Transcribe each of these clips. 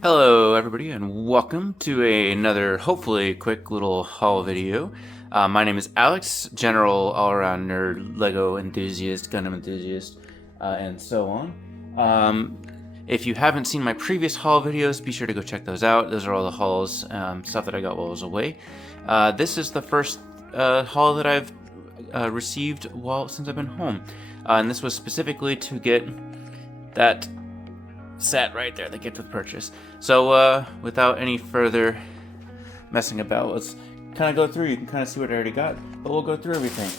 Hello everybody and welcome to another hopefully quick little haul video. My name is Alex, general all-around nerd, Lego enthusiast, Gundam enthusiast, and so on. If you haven't seen my previous haul videos, be sure to go check those out. Those are all the hauls, stuff that I got while I was away. This is the first haul that I've received since I've been home. And this was specifically to get that set right there, the gift with purchase. So without any further messing about, let's kind of go through. You can kind of see what I already got, but we'll go through everything.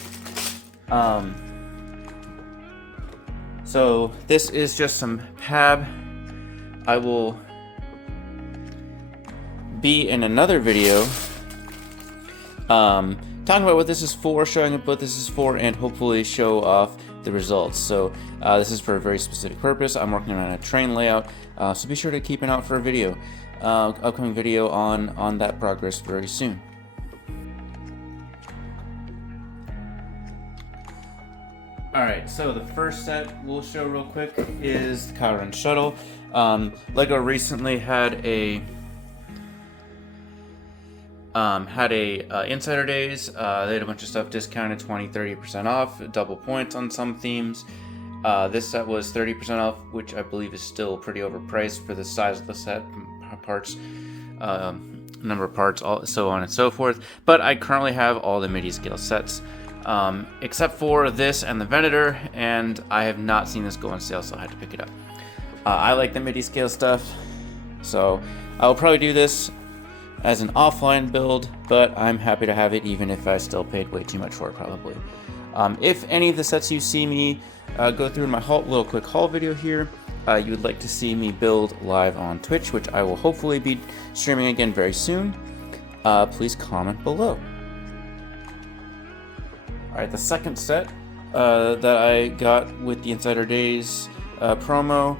So this is just some PAB. I will be in another video talking about what this is for, showing what this is for, and hopefully show off the results. So this is for a very specific purpose. I'm working on a train layout, so be sure to keep an eye out for a video, upcoming video on that progress very soon. Alright, so the first set we'll show real quick is the Kyron Shuttle. Lego recently had a Insider Days. They had a bunch of stuff discounted 20-30% off, double points on some themes. This set was 30% off, which I believe is still pretty overpriced for the size of the set, parts, number of parts, so on and so forth. But I currently have all the MIDI scale sets, except for this and the Venator, and I have not seen this go on sale, so I had to pick it up. I like the MIDI scale stuff, so I will probably do this as an offline build, but I'm happy to have it even if I still paid way too much for it probably. If any of the sets you see me go through in my little quick haul video here, you would like to see me build live on Twitch, which I will hopefully be streaming again very soon, please comment below. Alright, the second set that I got with the Insider Days promo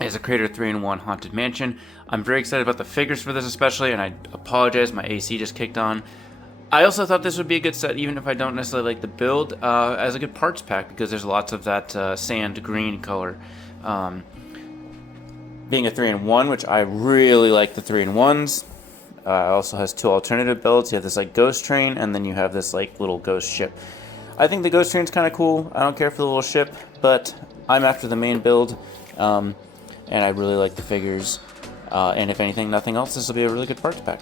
is a Creator 3-in-1 Haunted Mansion. I'm very excited about the figures for this especially, and I apologize, my AC just kicked on. I also thought this would be a good set, even if I don't necessarily like the build, as a good parts pack, because there's lots of that sand green color. Being a 3-in-1, which I really like the 3-in-1s. It also has two alternative builds. You have this like ghost train, and then you have this like little ghost ship. I think the ghost train's kind of cool. I don't care for the little ship, but I'm after the main build, and I really like the figures. And if anything, nothing else, this will be a really good parts pack.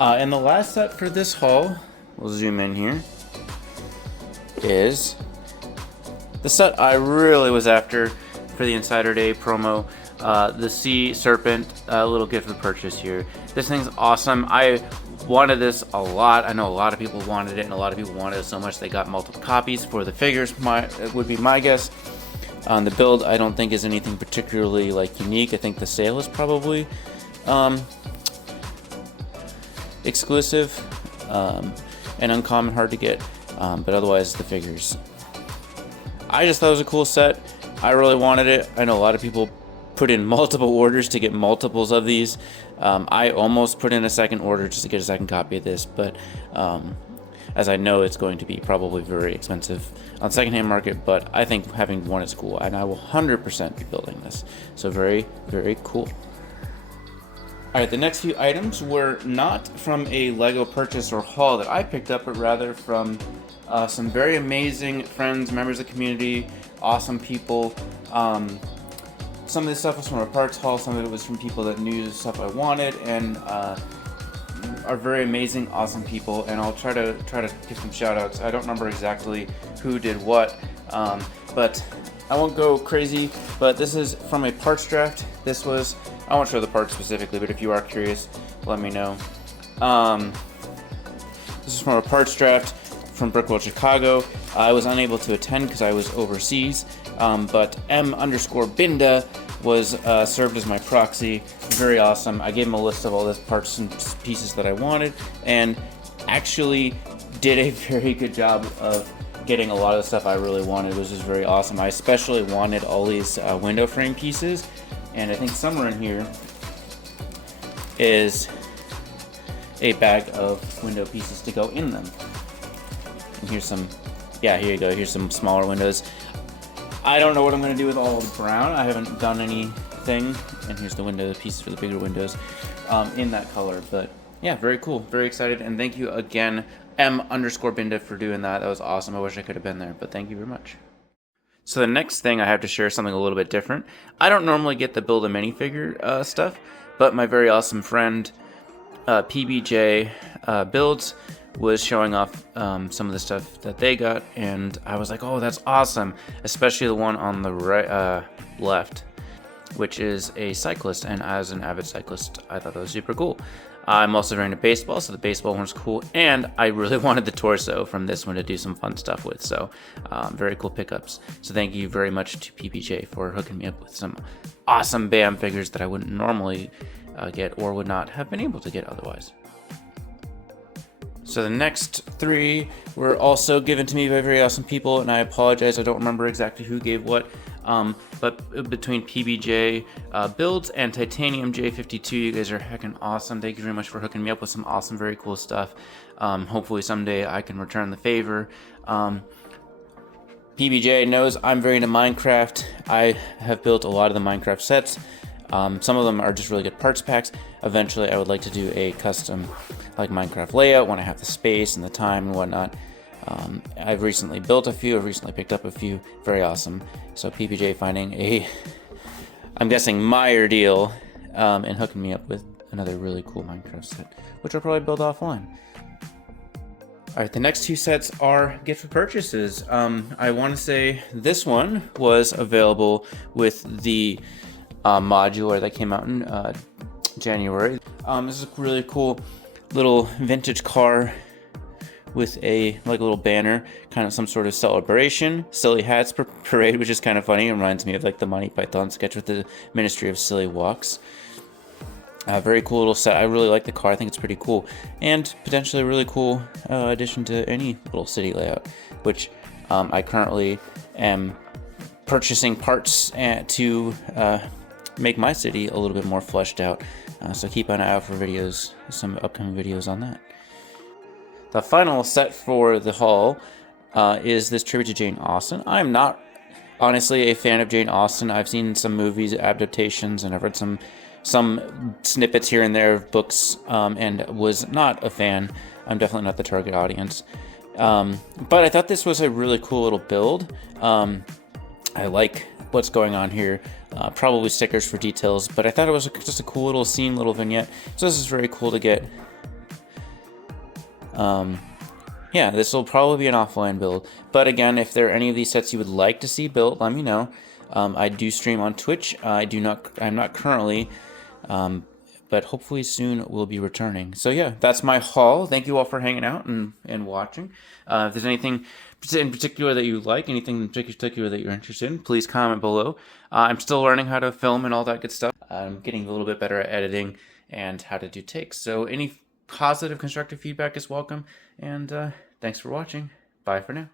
And the last set for this haul, we'll zoom in here, is the set I really was after for the Insider Day promo, the Sea Serpent little gift of purchase here. This thing's awesome. I wanted this a lot. I know a lot of people wanted it, and a lot of people wanted it so much they got multiple copies for the figures, it would be my guess. The build I don't think is anything particularly like unique. I think the sale is probably exclusive and uncommon, hard to get, but otherwise the figures. I just thought it was a cool set. I really wanted it. I know a lot of people put in multiple orders to get multiples of these. I almost put in a second order just to get a second copy of this, but as I know it's going to be probably very expensive on the secondhand market, but I think having one is cool, and I will 100% be building this. So very, very cool. Alright, the next few items were not from a Lego purchase or haul that I picked up, but rather from some very amazing friends, members of the community, awesome people. Some of this stuff was from a parts haul, some of it was from people that knew the stuff I wanted, and are very amazing, awesome people, and I'll try to give some shout outs. I don't remember exactly who did what, but I won't go crazy, but this is from a parts draft. This was, I won't show the parts specifically, but if you are curious, let me know. This is from a parts draft from Brickworld Chicago. I was unable to attend because I was overseas, but M_Binda was served as my proxy. Very awesome. I gave him a list of all the parts and pieces that I wanted, and actually did a very good job of getting a lot of the stuff I really wanted, which is very awesome. I especially wanted all these window frame pieces, and I think somewhere in here is a bag of window pieces to go in them. And here's some, yeah, here you go, here's some smaller windows. I don't know what I'm going to do with all the brown. I haven't done anything. And here's the window, the pieces for the bigger windows in that color. But yeah, very cool. Very excited. And thank you again, M_Binda, for doing that. That was awesome. I wish I could have been there, but thank you very much. So the next thing I have to share something a little bit different. I don't normally get the build a minifigure stuff, but my very awesome friend PBJ Builds was showing off some of the stuff that they got, and I was like, oh, that's awesome, especially the one on the right, left, which is a cyclist, and as an avid cyclist, I thought that was super cool. I'm also very into baseball, so the baseball one's cool, and I really wanted the torso from this one to do some fun stuff with, so very cool pickups. So thank you very much to PPJ for hooking me up with some awesome BAM figures that I wouldn't normally get or would not have been able to get otherwise. So the next three were also given to me by very awesome people, and I apologize, I don't remember exactly who gave what. But between PBJ Builds and Titanium J52, you guys are heckin' awesome. Thank you very much for hooking me up with some awesome, very cool stuff. Hopefully someday I can return the favor. PBJ knows I'm very into Minecraft. I have built a lot of the Minecraft sets. Some of them are just really good parts packs. Eventually I would like to do a custom like Minecraft layout when I have the space and the time and whatnot. I've recently built a few, I've recently picked up a few, very awesome. So PPJ finding a, I'm guessing Meyer deal, and hooking me up with another really cool Minecraft set, which I'll probably build offline. Alright, the next two sets are gift for purchases. I want to say this one was available with the modular that came out in January. This is a really cool little vintage car with a little banner, kind of some sort of celebration, silly hats parade, which is kind of funny. It reminds me of like the Monty Python sketch with the Ministry of Silly Walks. Very cool little set. I really like the car. I think it's pretty cool, and potentially a really cool addition to any little city layout, which I currently am purchasing parts to make my city a little bit more fleshed out. So keep an eye out for videos, some upcoming videos on that. The final set for the haul is this tribute to Jane Austen. I'm not honestly a fan of Jane Austen. I've seen some movies, adaptations, and I've read some snippets here and there of books, and was not a fan. I'm definitely not the target audience. But I thought this was a really cool little build. I like what's going on here. Probably stickers for details, but I thought it was just a cool little scene, little vignette. So this is very cool to get. Yeah, this will probably be an offline build. But again, if there are any of these sets you would like to see built, let me know. I do stream on Twitch. I'm not currently, but hopefully soon we'll be returning. So yeah, that's my haul. Thank you all for hanging out and watching. If there's anything in particular that you like, anything in particular that you're interested in, please comment below. I'm still learning how to film and all that good stuff. I'm getting a little bit better at editing and how to do takes. So any positive, constructive feedback is welcome. And thanks for watching. Bye for now.